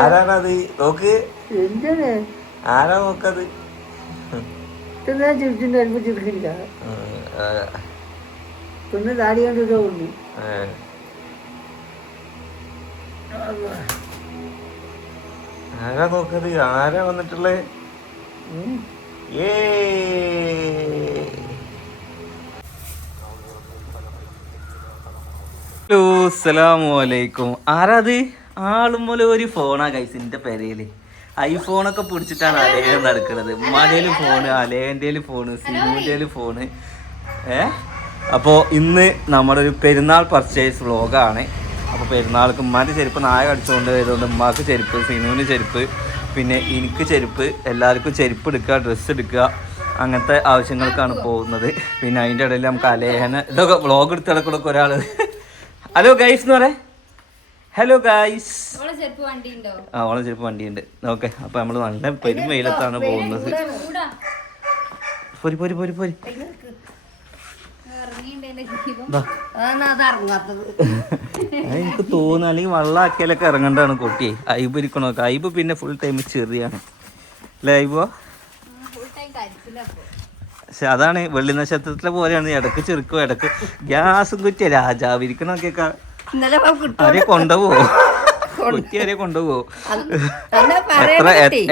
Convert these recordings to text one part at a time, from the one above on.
ആരാണത് നോക്ക്, ആരാ നോക്കത്? പിന്നെ താടി കണ്ടിട്ട് ഉണ്ട്. ആരാ നോക്കത്? ആരാ വന്നിട്ടുള്ളേ? ഹലോ, അസ്സലാമലൈക്കും. ആരാത്? ആളുമ്പോലെ ഒരു ഫോണാ കൈസിന്റെ പെരയില്. ഐഫോണൊക്കെ പിടിച്ചിട്ടാണ് അലേഖ നടക്കുന്നത്. ഉമ്മാൻ്റെയില് ഫോണ്, അലേഖൻ്റെയില് ഫോണ്, സിനുവിൻ്റെയില് ഫോണ്. അപ്പോൾ ഇന്ന് നമ്മുടെ ഒരു പെരുന്നാൾ പർച്ചേസ് വ്ളോഗാണ്. അപ്പോൾ പെരുന്നാൾക്ക് ഉമ്മാൻ്റെ ചെരുപ്പ് നായ കടിച്ചുകൊണ്ട് വരുന്നുണ്ട്. ഉമ്മാക്ക് ചെരുപ്പ്, സിനുവിന് ചെരുപ്പ്, പിന്നെ എനിക്ക് ചെരുപ്പ്, എല്ലാവർക്കും ചെരുപ്പ് എടുക്കുക, ഡ്രസ്സ് എടുക്കുക, അങ്ങനത്തെ ആവശ്യങ്ങൾക്കാണ് പോകുന്നത്. പിന്നെ അതിൻ്റെ ഇടയിൽ നമുക്ക് അലേഹന ഇതൊക്കെ വ്ളോഗ് എടുത്തിടക്കൂടൊക്കെ ഒരാൾ ഹലോ ഗൈസ് എന്ന് പറയാം. Hello guys. ഓളെ ചെരുപ്പ് വണ്ടിയുണ്ട്. ഓക്കെ, അപ്പോൾ നമ്മൾ നല്ല പെരും വെയിലത്താണ് പോകുന്നത്. പോരി പോരി പോരി പോരി. എനിക്ക് തോന്നുന്നു, അല്ലെങ്കിൽ വെള്ളമാക്കിയാലൊക്കെ ഇറങ്ങേണ്ടതാണ് കുട്ടിയെ. ഐബ് ഇരിക്കണമൊക്കെ. ഐബ് പിന്നെ ഫുൾ ടൈം ചെറിയാണ് അല്ലേ ഐബോ? പക്ഷെ അതാണ് വെള്ളി നക്ഷത്രത്തിലെ പോലെയാണ്. ഇടക്ക് ചെറുക്കും, ഇടക്ക് ഗ്യാസും കുറ്റിയ രാജാവ് ഇരിക്കണൊക്കെ ആരെ കൊണ്ടുപോവോ? കുറ്റി ആരെ കൊണ്ടുപോവോ?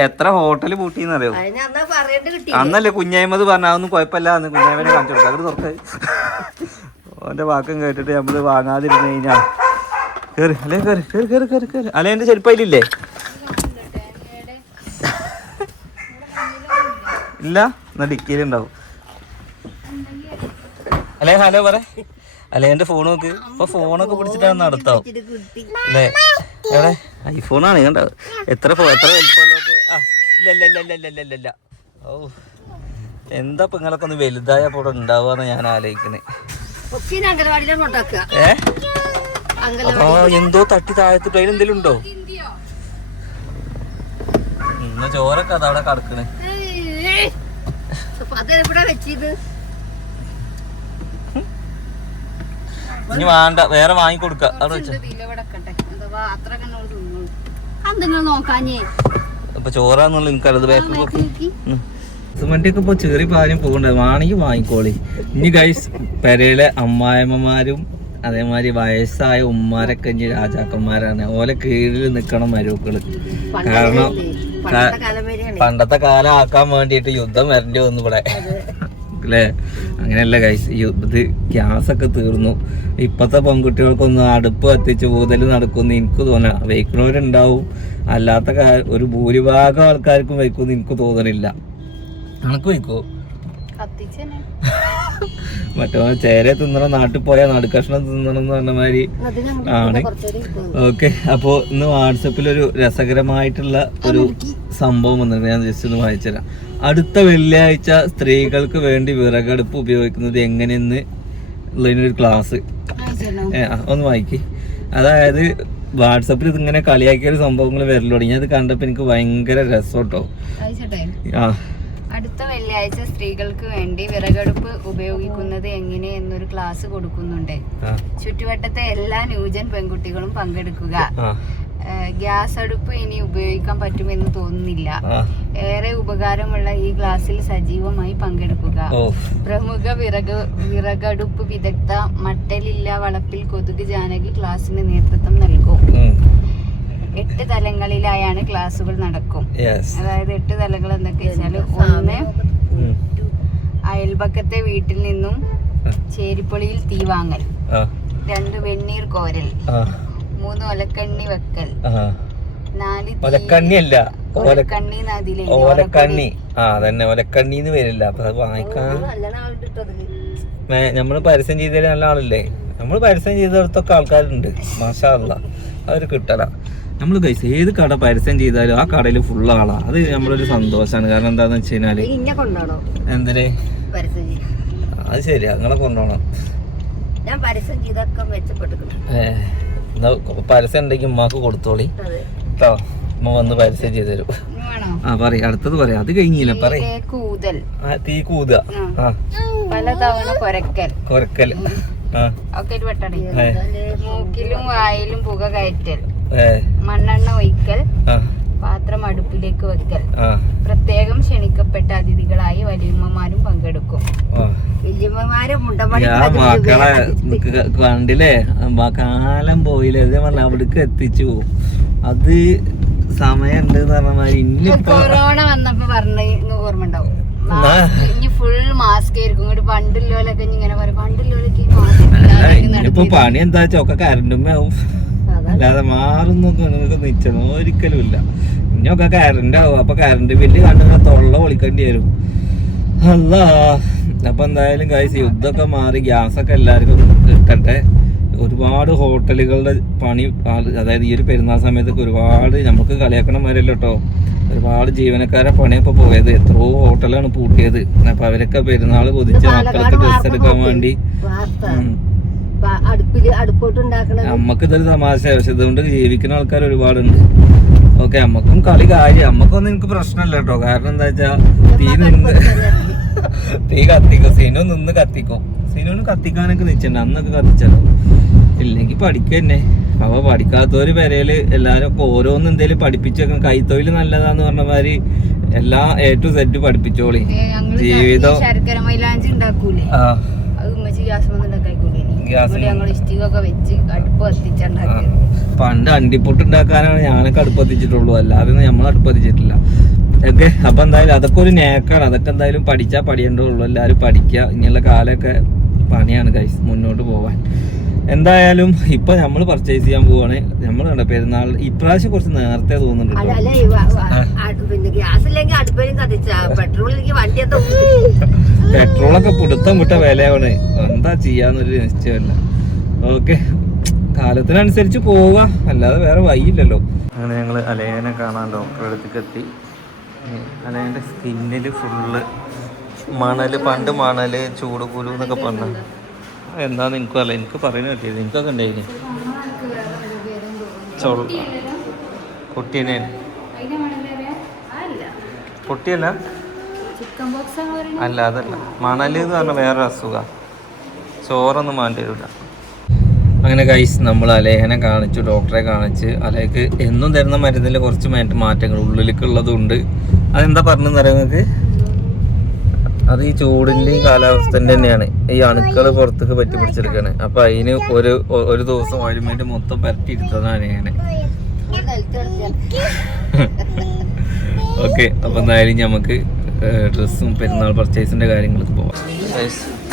എത്ര ഹോട്ടല് പൂട്ടിന്നറിയോ? അന്നല്ലേ കുഞ്ഞായ്മത് പറഞ്ഞ അതൊന്നും കുഴപ്പമില്ല എന്ന് കുഞ്ഞായ്മനെ കാണിച്ചു കൊടുക്കാം. അത് തുറക്ക ഓന്റെ വാക്കും കേട്ടിട്ട് നമ്മള് വാങ്ങാതിരുന്നു കഴിഞ്ഞാ കേറി അല്ലേ, കേറി കേറി കേറി കേറി കേറി അല്ലെ. എന്റെ ചെരുപ്പയിലില്ലേ? ഇല്ല, എന്നാ ഡിക്കിയിലുണ്ടാവും അല്ലേ. ഹലോ പറ അല്ലെ. എന്റെ ഫോൺ നോക്ക്. ഇപ്പൊ ഫോണൊക്കെ പിടിച്ചിട്ടാണ് നടത്താവും അല്ലേ? എവിടെ ഐഫോണാണ് കണ്ടോ? എത്ര വലിപ്പമുള്ളത്? ഇല്ല ഇല്ല ഇല്ല ഇല്ല ഇല്ല ഇല്ല. ഓ, എന്താ ഇപ്പൊ നിങ്ങളൊക്കെ ഒന്ന് വലുതായ ഇവിടെ ഉണ്ടാവുകയെന്ന് ഞാൻ ആലോചിക്കണേ. എന്തോ തട്ടി താഴത്തിട്ട് അതിലെന്തേലും ഉണ്ടോ? ഇന്ന് ചോറൊക്കെ അതവിടെ കിടക്കണേ. ഇനി വേണ്ട, വേറെ വാങ്ങിക്കൊടുക്ക. അവിടെ വെച്ചോ. ഇപ്പൊ ചോറാന്നുള്ള എനിക്കത് ബാക്കിൽ വണ്ടിയൊക്കെ ഇപ്പൊ ചെറിയ പാലും പോകണ്ടത് വേണമെങ്കിൽ വാങ്ങിക്കോളി. ഇനി ഗൈസ് പെരയിലെ അമ്മായിമ്മമാരും അതേമാതിരി വയസ്സായ ഉമ്മാരൊക്കെ ഇനി രാജാക്കന്മാരാണ്. ഓലെ കീഴിൽ നിക്കണം മരുക്കള്. കാരണം പണ്ടത്തെ കാലം ആക്കാൻ വേണ്ടിയിട്ട് യുദ്ധം വരേണ്ടി വന്നു ഇവിടെ അല്ലേ? അങ്ങനെയല്ല ഗൈസ്, ഇത് ഗ്യാസൊക്കെ തീർന്നു. ഇപ്പത്തെ പെൺകുട്ടികൾക്കൊന്നും അടുപ്പ് കത്തിച്ച് ഊതൽ നടക്കുമെന്ന് എനിക്ക് തോന്നാ. വയ്ക്കുന്നവരുണ്ടാവും, അല്ലാത്ത ഒരു ഭൂരിഭാഗം ആൾക്കാർക്കും വയ്ക്കുമെന്ന് എനിക്ക് തോന്നണില്ല. കണക്ക് വയ്ക്കോ? മറ്റോ ചേര തിന്നണം, നാട്ടിൽ പോയാൽ നടുക്കഷ്ണം തിന്നണം എന്ന് പറഞ്ഞ മാതിരി ആണ്. ഓക്കെ, അപ്പോൾ ഇന്ന് വാട്സപ്പിലൊരു രസകരമായിട്ടുള്ള ഒരു സംഭവം വന്നിട്ടുണ്ട്. ഞാൻ ജസ്റ്റ് ഒന്ന് വായിച്ചുതരാം. അടുത്ത വെള്ളിയാഴ്ച സ്ത്രീകൾക്ക് വേണ്ടി വിറകടുപ്പ് ഉപയോഗിക്കുന്നത് എങ്ങനെയെന്ന് ഉള്ളതിനൊരു ക്ലാസ്. ഒന്ന് വായിക്ക്. അതായത് വാട്സപ്പിൽ ഇതിങ്ങനെ കളിയാക്കിയൊരു സംഭവങ്ങൾ വരൽ തുടങ്ങി. അത് കണ്ടപ്പോൾ എനിക്ക് ഭയങ്കര രസം കേട്ടോ. അടുത്ത വെള്ളിയാഴ്ച സ്ത്രീകൾക്ക് വേണ്ടി വിറകടുപ്പ് ഉപയോഗിക്കുന്നത് എങ്ങനെ എന്നൊരു ക്ലാസ് കൊടുക്കുന്നുണ്ട്. ചുറ്റുവട്ടത്തെ എല്ലാ ന്യൂജൻ പെൺകുട്ടികളും പങ്കെടുക്കുക. ഗ്യാസ് അടുപ്പ് ഇനി ഉപയോഗിക്കാൻ പറ്റുമെന്ന് തോന്നുന്നില്ല. ഏറെ ഉപകാരമുള്ള ഈ ക്ലാസ്സിൽ സജീവമായി പങ്കെടുക്കുക. പ്രമുഖ വിറകടുപ്പ് വിദഗ്ധ മട്ടലില്ല വളപ്പിൽ കൊതുക് ജാനകി ക്ലാസ്സിന് നേതൃത്വം നൽകും. 8 തലങ്ങളിലായാണ് ക്ലാസുകൾ നടക്കും. അതായത് 8 തലങ്ങൾ എന്തൊക്കെ വെച്ചാല്, 1 അയൽപക്കത്തെ വീട്ടിൽ നിന്നും ചേരിപ്പൊളിയിൽ തീ വാങ്ങൽ, 2 വെണ്ണീർ കോരൽ, 3 ഒലക്കണ്ണി വെക്കൽ, 4 ഒലക്കണ്ണിയല്ല ഒലക്കണ്ണി നദിയിലെ ഒലക്കണ്ണിന്ന് വരില്ല. അപ്പൊ അത് വാങ്ങിക്കാൻ നമ്മള് പരസ്യം ചെയ്തതിൽ നല്ല ആളല്ലേ? നമ്മള് പരസ്യം ചെയ്തിടത്തൊക്കെ ആൾക്കാരുണ്ട്, മാഷാ അല്ലാഹ്. അവര് കിട്ടല. നമ്മൾ ഗൈസ് ഏത് കട പരസ്യം ചെയ്താലും ആ കടയിൽ ഫുൾ ആളാ. അത് നമ്മളൊരു സന്തോഷാണ്. കാരണം എന്താന്ന് വെച്ച് കഴിഞ്ഞാല് എന്തിന് അത് ശരിയാ, നിങ്ങളെ കൊണ്ടുപോകണം. പരസ്യം ഉണ്ടെങ്കിൽ ഉമ്മാക്ക് കൊടുത്തോളി കേട്ടോ. ഉമ്മ വന്ന് പരസ്യം ചെയ്ത് തരും. പറയാ, അടുത്തത് പറയാം. അത് കഴിഞ്ഞില്ല, പറയാ. തീ കൂതുക, പലതവണ കൊരക്കൽ, ഒക്കെ ഒരു പെട്ടണേ. മൂക്കിലും വായിലും പുക കയറ്റൽ, മണ്ണെണ്ണ ഒഴിക്കൽ, പാത്രം അടുപ്പിലേക്ക് വെക്കൽ. പ്രത്യേകം ക്ഷണിക്കപ്പെട്ട അതിഥികളായി വലിയമ്മമാരും പങ്കെടുക്കും. മക്കളെ കണ്ടില്ലേ, കാലം പോയില്ലേ, ഇതേ പറഞ്ഞ അവിടേക്ക് എത്തിച്ചു പോവും. അത് സമയമുണ്ട് പറഞ്ഞ മാതിരി. ഇന്നിപ്പോ കൊറോണ വന്നപ്പോ പറഞ്ഞ ഓർമ്മ ഉണ്ടാവും, ഇനി ഫുൾ മാസ്ക് ആയിരിക്കും. ഇങ്ങോട്ട് പണ്ടുള്ളോലൊക്കെ ഇങ്ങനെ പറയും, പണ്ടുള്ളോലൊക്കെ ഇനിയിപ്പോ പണി എന്താ വെച്ചാ ഒക്കെ കറണ്ടുമേ ആവും, അല്ലാതെ മാറുന്നൊന്നും നിങ്ങൾക്ക് നിശ്ചയം ഒരിക്കലും ഇല്ല. ഇനിയൊക്കെ കറണ്ട് ആവും. അപ്പൊ കറണ്ട് ബില്ല് കണ്ടിങ്ങനെ തൊള്ള പൊളിക്കേണ്ടി വരും. അല്ലാ. അപ്പൊ എന്തായാലും ഗൈസ് യുദ്ധമൊക്കെ മാറി ഗ്യാസൊക്കെ എല്ലാവർക്കും കിട്ടട്ടെ. ഒരുപാട് ഹോട്ടലുകളുടെ പണി, അതായത് ഈ ഒരു പെരുന്നാൾ സമയത്തൊക്കെ ഒരുപാട് നമുക്ക് കളിയാക്കണമാരല്ലോ കേട്ടോ, ഒരുപാട് ജീവനക്കാരെ പണിയൊക്കെ പോയത്. എത്രയോ ഹോട്ടലാണ് പൂട്ടിയത്. അപ്പൊ അവരൊക്കെ പെരുന്നാൾ കൊതിച്ച് മക്കൾക്ക് ഡ്രസ് എടുക്കാൻ വേണ്ടി. നമ്മക്ക് ഇതൊരു തമാശ, പക്ഷെ ഇതുകൊണ്ട് ജീവിക്കുന്ന ആൾക്കാർ ഒരുപാടുണ്ട്. ഓക്കെ, നമ്മക്കും കളി കാര്യം, നമ്മക്കൊന്നും എനിക്ക് പ്രശ്നമല്ല കേട്ടോ. കാരണം എന്താ വെച്ചാ തീ കത്തിക്കും. സിനു നിന്ന് കത്തിക്കും. സിനുവിന് കത്തിക്കാനൊക്കെ നിശ്ചയുണ്ട്, അന്നൊക്കെ കത്തിച്ചല്ലോ. ഇല്ലെങ്കിൽ പഠിക്കുക തന്നെ. അപ്പൊ പഠിക്കാത്തവര് പെരയില് എല്ലാരും ഒക്കെ ഓരോന്നും എന്തേലും പഠിപ്പിച്ചു വെക്കണം. കൈത്തൊഴിൽ നല്ലതാന്ന് പറഞ്ഞ മാതിരി എല്ലാ A to Z പഠിപ്പിച്ചോളി. ജീവിതം പണ്ട് അണ്ടിപ്പൊട്ട് ഉണ്ടാക്കാനാണ് ഞാനൊക്കെ അടുപ്പ് കത്തിച്ചിട്ടുള്ളൂ, അല്ലാതെ നമ്മൾ അടുപ്പ് കത്തിച്ചിട്ടില്ല. ഓക്കെ, അപ്പൊ എന്തായാലും അതൊക്കെ ഒരു നേക്കാണ്. അതൊക്കെ എന്തായാലും പഠിച്ചാൽ പഠിയേണ്ടതുള്ളൂ. എല്ലാവരും പഠിക്കുക. ഇനിയുള്ള കാലമൊക്കെ പണിയാണ് ഗൈസ്, മുന്നോട്ട് പോവാൻ. എന്തായാലും ഇപ്പൊ നമ്മൾ പർച്ചേസ് ചെയ്യാൻ പോവാണ്. നമ്മൾ കണ്ട പെരുന്നാൾ ഇപ്രാവശ്യം കുറച്ച് നേരത്തെ തോന്നുന്നുണ്ട്. പെട്രോളൊക്കെ പിടുത്തം വിട്ട വിലയാണ്, എന്താ ചെയ്യാന്നൊരു നിശ്ചയമല്ല. ഓക്കെ, കാലത്തിനനുസരിച്ച് പോവുക, അല്ലാതെ വേറെ വഴിയില്ലല്ലോ. അങ്ങനെ ഞങ്ങൾ അലയനെ കാണാൻ ഡോക്ടറെ അടുത്തേക്ക് എത്തി. അലയൻ്റെ സ്കിന്നിൽ ഫുള്ള് മണല്, പണ്ട് മണല്, ചൂട് കുരു എന്നൊക്കെ പറഞ്ഞ എന്താന്ന് എനിക്കും അറിയില്ല. എനിക്ക് പറയുന്നത് കിട്ടിയത് എനിക്കൊക്കെ ഉണ്ടായിരുന്നു. കുട്ടീനെ കുട്ടിയല്ല, അല്ല അതല്ല, മണല് എന്ന് പറഞ്ഞാൽ വേറൊരു അസുഖമാണ്. ചോറൊന്നും മാറ്റി തരില്ല. അങ്ങനെ ഗൈസ് നമ്മൾ അലേഹനെ കാണിച്ചു, ഡോക്ടറെ കാണിച്ച്. അലയ്ക്ക് എന്നും തരുന്ന മരുന്നിൽ കുറച്ച് മാറ്റങ്ങൾ ഉള്ളിലേക്കുള്ളതുണ്ട്. അതെന്താ പറഞ്ഞെന്ന് അറിയാം നിങ്ങൾക്ക്? അത് ഈ ചൂടിൻ്റെയും കാലാവസ്ഥൻ്റെ തന്നെയാണ്. ഈ അണുക്കൾ പുറത്തേക്ക് പറ്റി പിടിച്ചെടുക്കുകയാണ്. അപ്പം അതിന് ഒരു ദിവസം ഓയിൽമെൻറ്റ് മൊത്തം പരട്ടിയിരുത്തതാണ് ഞാൻ. ഓക്കെ, അപ്പം എന്തായാലും നമുക്ക് ഡ്രസ്സും പെരുന്നാൾ പർച്ചേസിൻ്റെ കാര്യങ്ങൾക്ക് പോവാം.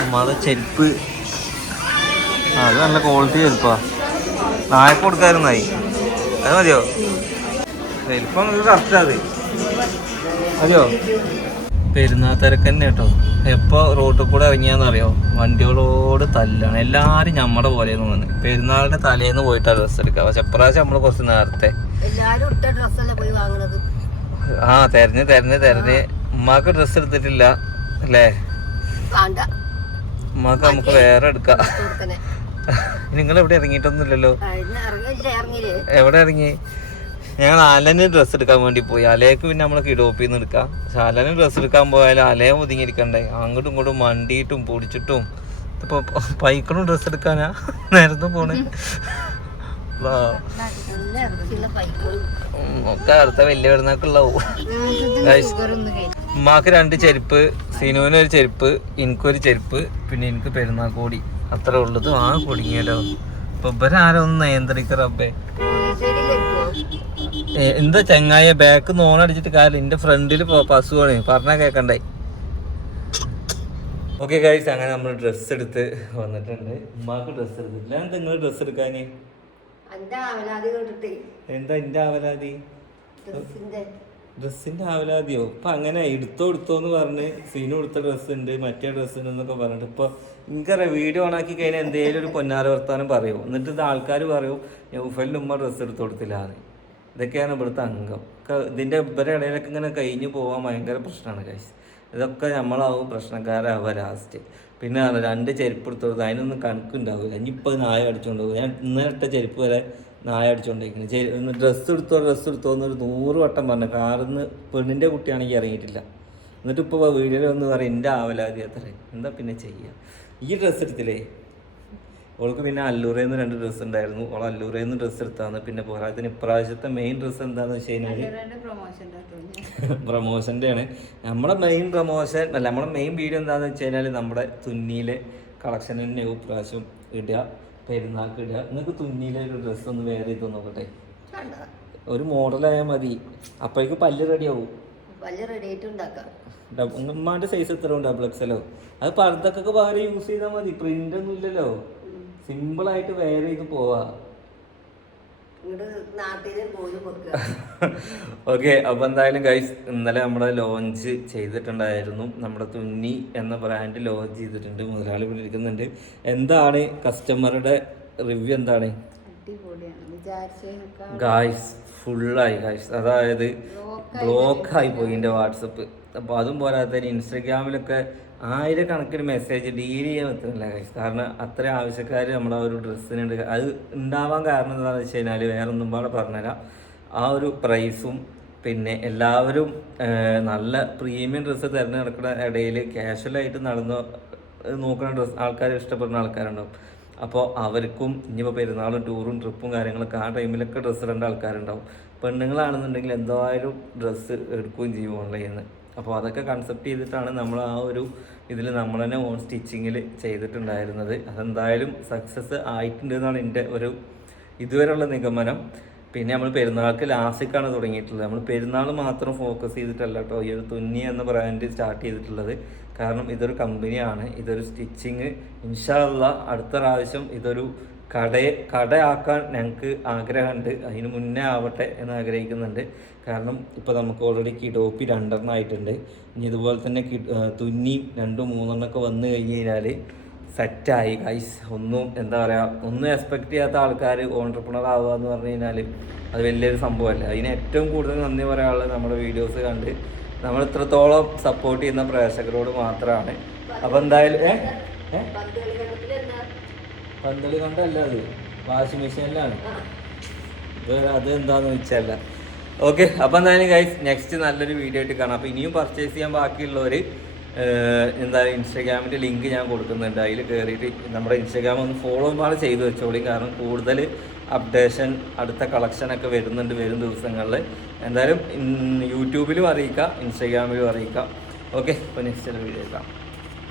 നമ്മളെ ചെരുപ്പ് അത് നല്ല ക്വാളിറ്റി ചെരുപ്പാ. നായക്ക് കൊടുക്കാറുന്നായി, അത് മതിയോ? ചെരുപ്പം നമുക്ക് കറക്റ്റാ, അത് മതിയോ? പെരുന്നാൾ തിരക്ക് തന്നെ കേട്ടോ. എപ്പോൾ റോട്ടിൽ കൂടെ ഇറങ്ങിയാന്നറിയോ, വണ്ടികളോട് തല്ലാണ്. എല്ലാവരും നമ്മുടെ പോലെ തോന്നുന്നു. പെരുന്നാളിന്റെ തലേന്ന് പോയിട്ടാണ് ഡ്രസ്സ് എടുക്കുക. പക്ഷെ എപ്രാവശ്യം നമ്മൾ കുറച്ച് നേരത്തെ തെരഞ്ഞ് ഉമ്മാക്ക് ഡ്രസ്സ് എടുത്തിട്ടില്ല അല്ലേ? ഉമ്മാക്ക് നമുക്ക് വേറെ എടുക്കാം. നിങ്ങൾ എവിടെ ഇറങ്ങിയിട്ടൊന്നുമില്ലല്ലോ. എവിടെ ഇറങ്ങി? ഞങ്ങൾ അലന് ഡ്രസ്സ് എടുക്കാൻ വേണ്ടി പോയി. അലയ്ക്ക് പിന്നെ നമ്മൾ കിഡോപ്പിൽ നിന്ന് എടുക്കാം. പക്ഷെ അലന് ഡ്രസ്സ് എടുക്കാൻ പോയാലും അലയെ ഒതുങ്ങിയിരിക്കണ്ടേ, അങ്ങോട്ടും ഇങ്ങോട്ടും മണ്ടിയിട്ടും പൊടിച്ചിട്ടും. ഇപ്പൊ പൈക്കണും ഡ്രസ്സ് എടുക്കാനാ നേരത്തെ പോണേ. ഒക്കെ അടുത്ത വലിയ പെരുന്നാക്കുള്ളാവും. ഉമ്മാക്ക് 2 ചെരുപ്പ്, സിനുവിനൊരു ചെരുപ്പ്, എനിക്കൊരു ചെരുപ്പ്, പിന്നെ എനിക്ക് പെരുന്നാൾ കോടി. അത്ര ഉള്ളത് ആ കുടുങ്ങിയല്ലോ. ഇപ്പൊ ഇവരാരോ ഒന്ന് നിയന്ത്രിക്കറബ്ബേ. എന്താ ചങ്ങായ ബാക്ക് നോണടിച്ചിട്ട് കാര്യം. എന്റെ ഫ്രണ്ടില് പശുവാണ്, പറഞ്ഞാ കേക്കണ്ടേ. ഓക്കെ ഗൈസ്, അങ്ങനെ നമ്മൾ ഡ്രസ്സ് എടുത്ത് വന്നിട്ടുണ്ട്. ഉമ്മാക്ക് ഡ്രസ്സ് എടുത്തില്ല. എന്താ നിങ്ങൾ ഡ്രസ്സ് എടുക്കാന്? എന്താ എന്റെ ആവലാതി? ഡ്രസ്സിന്റെ ആവലാതിയോ? ഇപ്പൊ അങ്ങനെ എടുത്തോന്ന് പറഞ്ഞ് സീനു എടുത്ത ഡ്രസ്സ് ഉണ്ട്, മറ്റേ ഡ്രസ്സ് ഉണ്ട് എന്നൊക്കെ പറഞ്ഞിട്ട് ഇപ്പൊ എനിക്കറിയാം വീഡിയോ ഓണാക്കി കഴിഞ്ഞാൽ എന്തെങ്കിലും ഒരു പൊന്നാര വർത്താനം പറയും. എന്നിട്ട് ഇത് ആൾക്കാർ പറയും യൗഫലിന് ഉമ്മ ഡ്രസ്സ് എടുത്ത് കൊടുത്തില്ലാന്ന്. ഇതൊക്കെയാണ് ഇവിടുത്തെ അംഗം. ഇതിന്റെ ഇവരുടെ ഇടയിലൊക്കെ ഇങ്ങനെ കഴിഞ്ഞു പോകാൻ ഭയങ്കര പ്രശ്നമാണ് ഗൈസ്. ഇതൊക്കെ നമ്മളാവും പ്രശ്നക്കാരാവുക ലാസ്റ്റ്. പിന്നെ 2 ചെരുപ്പ് എടുത്ത് കൊടുത്ത് അതിനൊന്നും കണക്കുണ്ടാവില്ല. ഇനിയിപ്പോൾ നായ അടിച്ചുകൊണ്ട് പോകും. ഞാൻ ഇന്നലെ ഇട്ട ചെരുപ്പ് വരെ നായ അടിച്ചുകൊണ്ടിരിക്കുന്നു. ഡ്രസ്സ് എടുത്തോ എന്നൊരു 100 വട്ടം പറഞ്ഞു. കാറിന്ന് പെണ്ണിൻ്റെ കുട്ടിയാണെങ്കിൽ ഇറങ്ങിയിട്ടില്ല. എന്നിട്ട് ഇപ്പോൾ വീഡിയോയിൽ ഒന്ന് പറയും എൻ്റെ ആവലാതി അത്ര. എന്താ പിന്നെ ചെയ്യുക? ഈ ഡ്രസ്സ് എടുത്തില്ലേ, ഓൾക്ക് പിന്നെ അല്ലൂറിൽ നിന്ന് 2 ഡ്രസ്സ് ഉണ്ടായിരുന്നു. ഓൾ അല്ലൂറിൽ നിന്ന് ഡ്രസ്സ് എടുത്താണ്. പിന്നെ പോരാത്തിന് ഇപ്രാവശ്യത്തെ മെയിൻ ഡ്രസ്സ് എന്താണെന്ന് വെച്ച് കഴിഞ്ഞാൽ പ്രൊമോഷൻ്റെ ആണ്. നമ്മുടെ മെയിൻ പ്രൊമോഷൻ അല്ല, നമ്മുടെ മെയിൻ വീഡിയോ എന്താണെന്ന് വെച്ച് കഴിഞ്ഞാൽ നമ്മുടെ തുന്നിയിലെ കളക്ഷൻ തന്നെ ഇപ്രാവശ്യം ഇടുക, പെരുന്നാൾക്ക് ഇടുക. നിങ്ങൾക്ക് തുന്നിയിലെ ഒരു ഡ്രസ്സ് ഒന്ന് വേറെ ചെയ്ത് നോക്കട്ടെ, ഒരു മോഡലായാൽ മതി. അപ്പോഴേക്ക് പല്ല് റെഡി ആവും. ഉമ്മാൻ്റെ സൈസ് എത്ര ഉണ്ട്? XL. അത് പർദ്ദക്കൊക്കെ വേറെ യൂസ് ചെയ്താൽ മതി, പ്രിന്റ് ഒന്നും ഇല്ലല്ലോ. സിമ്പിളായിട്ട് വെയർ ചെയ്ത് പോവാ. ഓക്കെ, അപ്പൊ എന്തായാലും ഗൈസ് ഇന്നലെ നമ്മുടെ ലോഞ്ച് ചെയ്തിട്ടുണ്ടായിരുന്നു. നമ്മുടെ തുന്നി എന്ന ബ്രാൻഡ് ലോഞ്ച് ചെയ്തിട്ടുണ്ട്. മുതലാളി ഇവിടെ ഇരിക്കുന്നുണ്ട്. എന്താണ് കസ്റ്റമറുടെ റിവ്യൂ? എന്താണ് ഗൈസ്? ഫുള്ളായി ഗൈസ്, അതായത് ബ്ലോക്കായി പോയി എൻ്റെ വാട്സപ്പ്. അപ്പോൾ അതും പോരാതെ ഇൻസ്റ്റഗ്രാമിലൊക്കെ 1000 മെസ്സേജ് ഡീൽ ചെയ്യാൻ പറ്റുന്നില്ല ഗൈസ്. കാരണം അത്ര ആവശ്യക്കാർ നമ്മളെ ഒരു ഡ്രസ്സിനുണ്ട്. അത് ഉണ്ടാവാൻ കാരണം എന്താണെന്ന് വെച്ച് കഴിഞ്ഞാൽ വേറെ ഒന്നും പാടെ പറഞ്ഞുതരാം. ആ ഒരു പ്രൈസും പിന്നെ എല്ലാവരും നല്ല പ്രീമിയം ഡ്രസ്സ് തിരഞ്ഞെടുക്കുന്ന ഇടയിൽ കാഷ്വലായിട്ട് നോക്കുന്ന ഡ്രസ്സ് ആൾക്കാർ ഇഷ്ടപ്പെടുന്ന ആൾക്കാരുണ്ടാവും. അപ്പോൾ അവർക്കും ഇനിയിപ്പോൾ പെരുന്നാളും ടൂറും ട്രിപ്പും കാര്യങ്ങളൊക്കെ ആ ടൈമിലൊക്കെ ഡ്രസ്സ് ഇടേണ്ട ആൾക്കാരുണ്ടാവും. പെണ്ണുങ്ങളാണെന്നുണ്ടെങ്കിൽ എന്തായാലും ഡ്രസ്സ് എടുക്കുകയും ചെയ്യും ഓൺലൈനിൽ നിന്ന്. അപ്പോൾ അതൊക്കെ കൺസെപ്റ്റ് ചെയ്തിട്ടാണ് നമ്മൾ ആ ഒരു ഇതിൽ നമ്മൾ തന്നെ ഓൺ സ്റ്റിച്ചിങ്ങിൽ ചെയ്തിട്ടുണ്ടായിരുന്നത്. അതെന്തായാലും സക്സസ് ആയിട്ടുണ്ട് എന്നാണ് എൻ്റെ ഒരു ഇതുവരെയുള്ള നിഗമനം. പിന്നെ നമ്മൾ പെരുന്നാൾക്ക് ലാസ്റ്റിക്കാണ് തുടങ്ങിയിട്ടുള്ളത്. നമ്മൾ പെരുന്നാൾ മാത്രം ഫോക്കസ് ചെയ്തിട്ടല്ല കേട്ടോ ഈ ഒരു തുന്നി എന്ന ബ്രാൻഡ് സ്റ്റാർട്ട് ചെയ്തിട്ടുള്ളത്. കാരണം ഇതൊരു കമ്പനിയാണ്, ഇതൊരു സ്റ്റിച്ചിങ്. ഇൻഷാ അല്ലാഹ് അടുത്ത പ്രാവശ്യം ഇതൊരു കടയാക്കാൻ ഞങ്ങൾക്ക് ആഗ്രഹമുണ്ട്. അതിന് മുന്നേ ആവട്ടെ എന്ന് ആഗ്രഹിക്കുന്നുണ്ട്. കാരണം ഇപ്പോൾ നമുക്ക് ഓൾറെഡി കിഡോപ്പി 2 ആയിട്ടുണ്ട്. ഇനി ഇതുപോലെ തന്നെ തുന്നി 2, 3 വന്നു കഴിഞ്ഞ് കഴിഞ്ഞാൽ സെറ്റായി ഗൈസ്. ഒന്നും എന്താ പറയുക, ഒന്നും എക്സ്പെക്ട് ചെയ്യാത്ത ആൾക്കാർ ഓൺട്രപ്രണർ ആവുക എന്ന് പറഞ്ഞു കഴിഞ്ഞാൽ അത് വലിയൊരു സംഭവമല്ല. അതിന് ഏറ്റവും കൂടുതൽ നന്ദി പറയാനുള്ളത് നമ്മുടെ വീഡിയോസ് കണ്ട് നമ്മൾ ഇത്രത്തോളം സപ്പോർട്ട് ചെയ്യുന്ന പ്രേക്ഷകരോട് മാത്രമാണ്. അപ്പോൾ എന്തായാലും പന്തളി കണ്ടല്ല, അത് വാഷിംഗ് മെഷീനിലാണ്. അത് എന്താണെന്ന് വെച്ചല്ല. ഓക്കെ, അപ്പോൾ എന്തായാലും ഗൈസ് നെക്സ്റ്റ് നല്ലൊരു വീഡിയോ ആയിട്ട് കാണാം. അപ്പോൾ ഇനിയും പർച്ചേസ് ചെയ്യാൻ ബാക്കിയുള്ളവർ എന്തായാലും ഇൻസ്റ്റാഗ്രാമിൻ്റെ ലിങ്ക് ഞാൻ കൊടുക്കുന്നുണ്ട്. അതിൽ കയറിയിട്ട് നമ്മുടെ ഇൻസ്റ്റാഗ്രാം ഒന്ന് ഫോളോ ചെയ്ത് വെച്ചോളി. കാരണം കൂടുതൽ അപ്ഡേഷൻ അടുത്ത കളക്ഷനൊക്കെ വരുന്നുണ്ട് വരും ദിവസങ്ങളിൽ. എന്തായാലും യൂട്യൂബിലും അറിയിക്കാം, ഇൻസ്റ്റാഗ്രാമിലും അറിയിക്കാം. ഓക്കെ, അപ്പോൾ നെക്സ്റ്റ് വീഡിയോ കാണാം.